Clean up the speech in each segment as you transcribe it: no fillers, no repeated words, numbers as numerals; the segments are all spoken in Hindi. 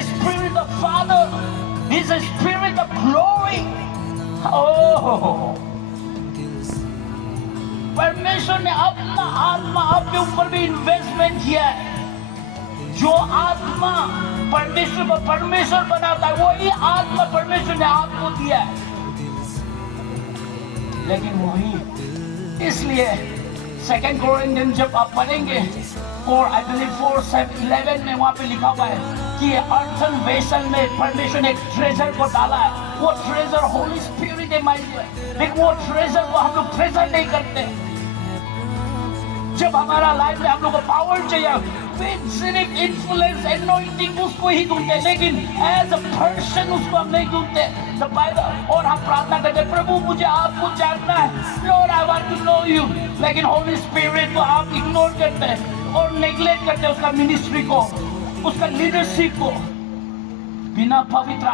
a spirit of Father. He's a spirit of glory. Oh, परमेश्वर ने अपना आत्मा आपके ऊपर भी इन्वेस्टमेंट किया है। जो आत्मा परमेश्वर को परमेश्वर बनाता है, वही आत्मा परमेश्वर ने आपको दिया है। लेकिन वही इसलिए 2 कोरिन्थियंस जब आप पढ़ेंगे 4:11 में वहां पे लिखा हुआ है कि अर्थन वेसल में परमेश्वर ने एक ट्रेजर को डाला है। वो ट्रेजर होली स्पिरिट है माइंड में, लेकिन वो ट्रेजर को हम लोग ट्रेजर नहीं करते। जब हमारा लाइफ में हम लोग को पावर चाहिए, सिर्फ इन्फ्लुएंस एनॉइंटिंग उसको ही ढूंढते, लेकिन एज अ पर्सन उसको हम नहीं ढूंढते। और हम प्रार्थना करते, प्रभु मुझे आपको जानना है, lord I want to know you. लेकिन होली स्पिरिट को आप इग्नोर करते हैं और नेग्लेक्ट करते हैं, उसका मिनिस्ट्री को, उसका लीडरशिप को। बिना पवित्र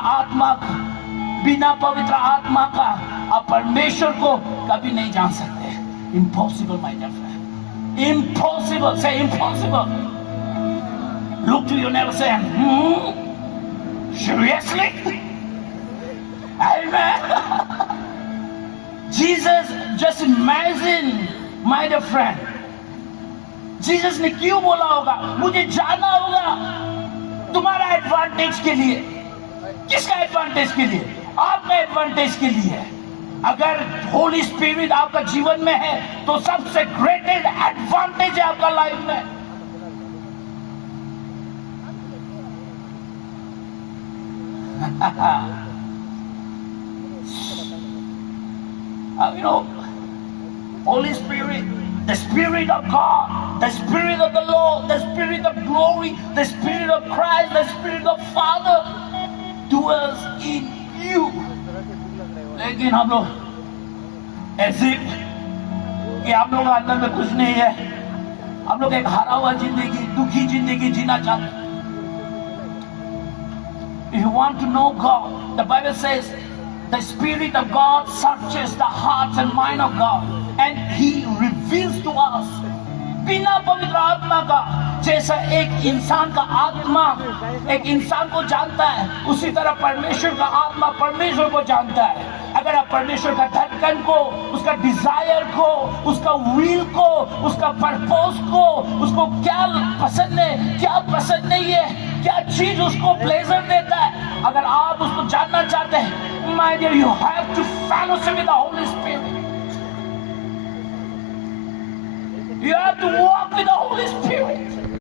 आत्मा का आप परमेश्वर को कभी नहीं जान सकते। Impossible my dear friend, impossible. Say impossible. Look to your neighbor, say, seriously? Amen. Jesus, just imagine, my dear friend. Jesus ने क्यों बोला होगा, मुझे जाना होगा तुम्हारा एडवांटेज के लिए। किसका एडवांटेज के लिए? आपका एडवांटेज के लिए। अगर होली स्पिरिट आपका जीवन में है तो सबसे ग्रेटेस्ट एडवांटेज है आपका लाइफ में। You know, Holy Spirit, the Spirit of God, the Spirit of the Lord, the Spirit of glory, the Spirit of Christ, the Spirit of Father dwells in you. लेकिन हम लोग ऐसे कि हम लोग अंदर में कुछ नहीं है, हम लोग एक हारा हुआ जिंदगी, दुखी जिंदगी जीना चाहते। If you want to know God, the Bible says the Spirit of God searches the hearts and mind of God and He reveals to us. बिना पवित्र आत्मा का, जैसा एक इंसान का आत्मा एक इंसान को जानता है, उसी तरह परमेश्वर का आत्मा परमेश्वर को जानता है। अगर आप परमेश्वर का धड़कन को, उसका डिजायर को, उसका विल को, उसका पर्पस को, उसको क्या पसंद है, क्या पसंद नहीं है, क्या चीज उसको प्लेजर देता है, अगर आप उसको जानना चाहते हैं, my dear, you have to fellowship with the holy spirit. You have to walk with the Holy Spirit.